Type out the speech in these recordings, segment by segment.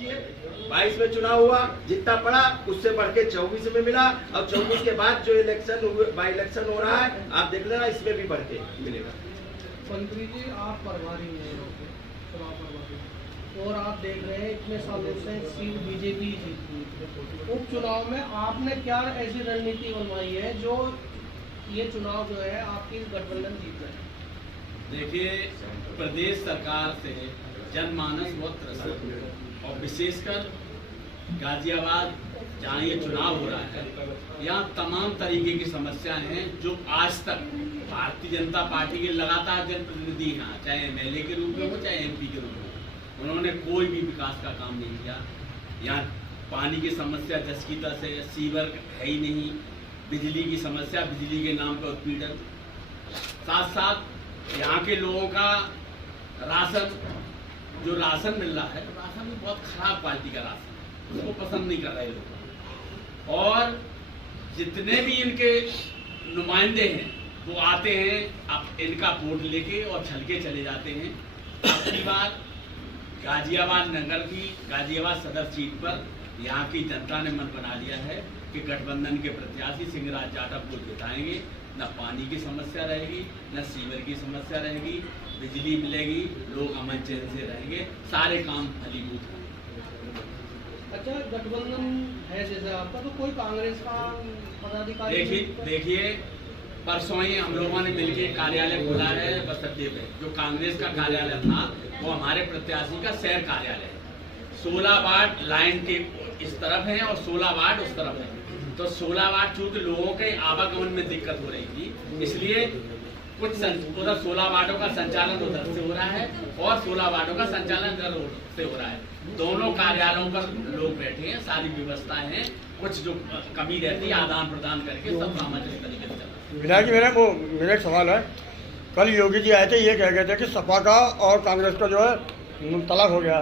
22 में चुनाव हुआ, जितना पड़ा उससे बढ़ के 24 में मिला, और 24 के बाद जो बाई इलेक्शन हो रहा है आप देख लेना, इसमें भी बढ़ के मिलेगा। मंत्री जी, आप प्रभारी हैं चुनाव प्रभारी, और आप देख रहे हैं इतने सालों से सीट बीजेपी जीती है। उपचुनाव में आपने क्या ऐसी रणनीति बनवाई है जो ये चुनाव जो है आपकी गठबंधन जीत रहे हैं? देखिए, प्रदेश सरकार से जनमानस बहुत त्रस्त है, और विशेषकर गाजियाबाद जहाँ ये चुनाव हो रहा है, यहाँ तमाम तरीके की समस्याएं हैं जो आज तक भारतीय जनता पार्टी के लगातार जनप्रतिनिधि यहाँ, चाहे एमएलए के रूप में हो चाहे एमपी के रूप में हो, उन्होंने कोई भी विकास का काम नहीं किया। यहाँ पानी की समस्या जस की तस है, सीवर है ही नहीं, बिजली की समस्या, बिजली के नाम पर उत्पीड़न, साथ साथ यहाँ के लोगों का राशन, जो राशन मिल रहा है, तो राशन भी बहुत खराब क्वालिटी का राशन, उसको पसंद नहीं कर रहे लोग। और जितने भी इनके नुमाइंदे हैं वो आते हैं, अब इनका वोट लेके और छल के चले जाते हैं। अपनी बार गाजियाबाद नगर की गाजियाबाद सदर सीट पर यहाँ की जनता ने मन बना लिया है कि गठबंधन के प्रत्याशी सिंहराज यादव को जिताएंगे। न पानी की समस्या रहेगी, न सीवर की समस्या रहेगी, बिजली मिलेगी, लोग अमन चैन से रहेंगे, सारे काम फलीभूत होंगे। अच्छा, गठबंधन है जैसे आपका, तो कोई कांग्रेस का पदाधिकारी? देखिए, परसों ही हम लोगों ने मिलकर कार्यालय खोला है बस अड्डे पे। जो कांग्रेस का कार्यालय था वो हमारे प्रत्याशी का शहर कार्यालय है। 16 वार्ड लाइन के इस तरफ है और 16 वार्ड उस तरफ है, तो 16 वार्ड चूंकि लोगों के आवागमन में दिक्कत हो रही थी, इसलिए कुछ उधर 16 वार्डों का संचालन उधर से हो रहा है और 16 वार्डों का संचालन इधर से हो रहा है। दोनों कार्यालयों पर लोग बैठे हैं, सारी व्यवस्थाएं हैं, कुछ जो कमी रहती है आदान प्रदान करके सब सामाजिक तरीके से चल रहा है। विधायक जी, मेरा एक सवाल है, कल योगी जी आए थे, ये कह गए थे कि सपा का और कांग्रेस का जो है तलाक हो गया,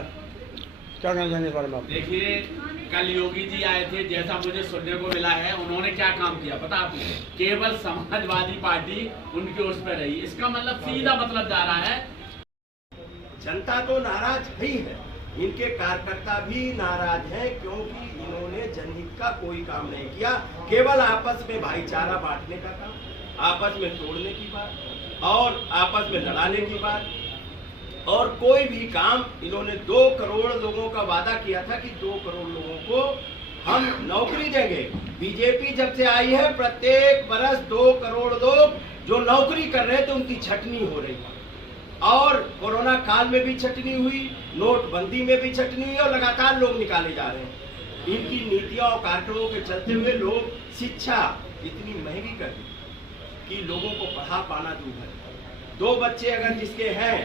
क्या कहना चाहेंगे इस बारे में आप? देखिए, कल योगी जी आए थे, जैसा मुझे सुनने को मिला है, उन्होंने क्या काम किया पता आपको? केवल समाजवादी पार्टी उनकी ओर पर रही। इसका मतलब सीधा मतलब जा रहा है, जनता तो नाराज ही है, इनके कार्यकर्ता भी नाराज हैं, क्योंकि इन्होंने जनहित का कोई काम नहीं किया, केवल आपस में भाईचारा बांटने का काम, आपस में तोड़ने की बात और आपस में लड़ाने की बात, और कोई भी काम इन्होंने 2 करोड़ लोगों का वादा किया था कि 2 करोड़ लोगों को हम नौकरी देंगे। बीजेपी जब से आई है, प्रत्येक बरस 2 करोड़ लोग जो नौकरी कर रहे थे उनकी छटनी हो रही है, और कोरोना काल में भी छटनी हुई, नोटबंदी में भी छटनी हुई, और लगातार लोग निकाले जा रहे हैं। इनकी नीतियों और कार्यक्रमों के चलते हुए लोग शिक्षा इतनी महंगी कर दी कि लोगों को पढ़ा पाना दूर है। 2 बच्चे अगर जिसके हैं,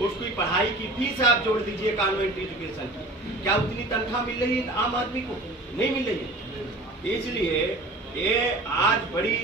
उसकी पढ़ाई की फीस आप जोड़ दीजिए कॉन्वेंट एजुकेशन की, क्या उतनी तनख्वाह मिल रही है आम आदमी को? नहीं मिल रही है। इसलिए ये आज बड़ी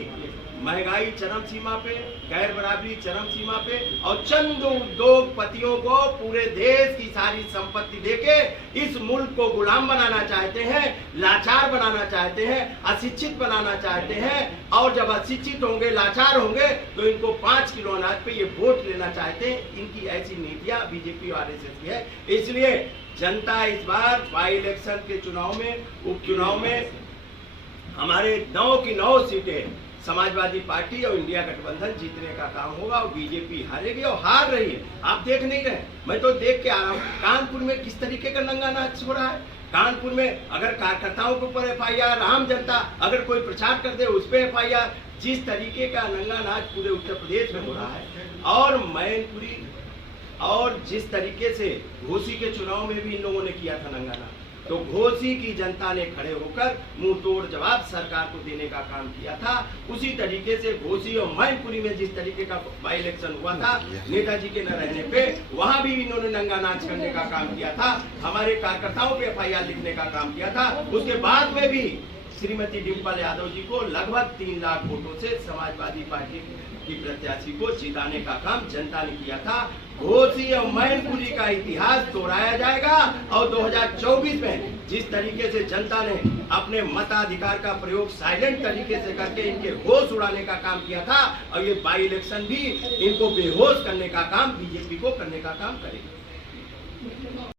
महंगाई चरम सीमा पे, गैर बराबरी चरम सीमा पे, और चंद उद्योगपतियों को पूरे देश की सारी संपत्ति देके इस मुल्क को गुलाम बनाना चाहते हैं, लाचार बनाना चाहते हैं, अशिक्षित बनाना चाहते हैं, और जब अशिक्षित होंगे, लाचार होंगे, तो इनको 5 किलो अनाज पे ये वोट लेना चाहते हैं। इनकी ऐसी नीतियां बीजेपी और आरएसएस की है। इसलिए जनता इस बार बाई इलेक्शन के चुनाव में, उपचुनाव में हमारे 9 की 9 सीटें समाजवादी पार्टी और इंडिया गठबंधन जीतने का काम होगा, और बीजेपी हारेगी और हार रही है। आप देख नहीं रहे, मैं तो देख के आ रहा हूँ कानपुर में किस तरीके का नंगा नाच हो रहा है। कानपुर में अगर कार्यकर्ताओं के ऊपर एफआईआर, आम जनता अगर कोई प्रचार कर दे उस पर एफआईआर, जिस तरीके का नंगा नाच पूरे उत्तर प्रदेश में हो रहा है, और मैनपुरी और जिस तरीके से घोसी के चुनाव में भी इन लोगों ने किया था नंगा नाच, तो घोसी की जनता ने खड़े होकर मुंह तोड़ जवाब सरकार को देने का काम किया था। उसी तरीके से घोसी और मैनपुरी में जिस तरीके का बाई इलेक्शन हुआ था नेताजी के न रहने पे, वहां भी इन्होंने नंगा नाच करने का काम किया था, हमारे कार्यकर्ताओं पे एफआईआर लिखने का काम किया था। उसके बाद में भी श्रीमती डिम्पल यादव जी को लगभग 3 लाख वोटों से समाजवादी पार्टी की प्रत्याशी को जिताने का काम जनता ने किया था। घोसी और मैनपुरी का इतिहास दोहराया जाएगा, और 2024 में जिस तरीके से जनता ने अपने मताधिकार का प्रयोग साइलेंट तरीके से करके इनके होश उड़ाने का काम किया था, और ये बाई इलेक्शन भी इनको बेहोश करने का काम बीजेपी को करने का काम करेगी।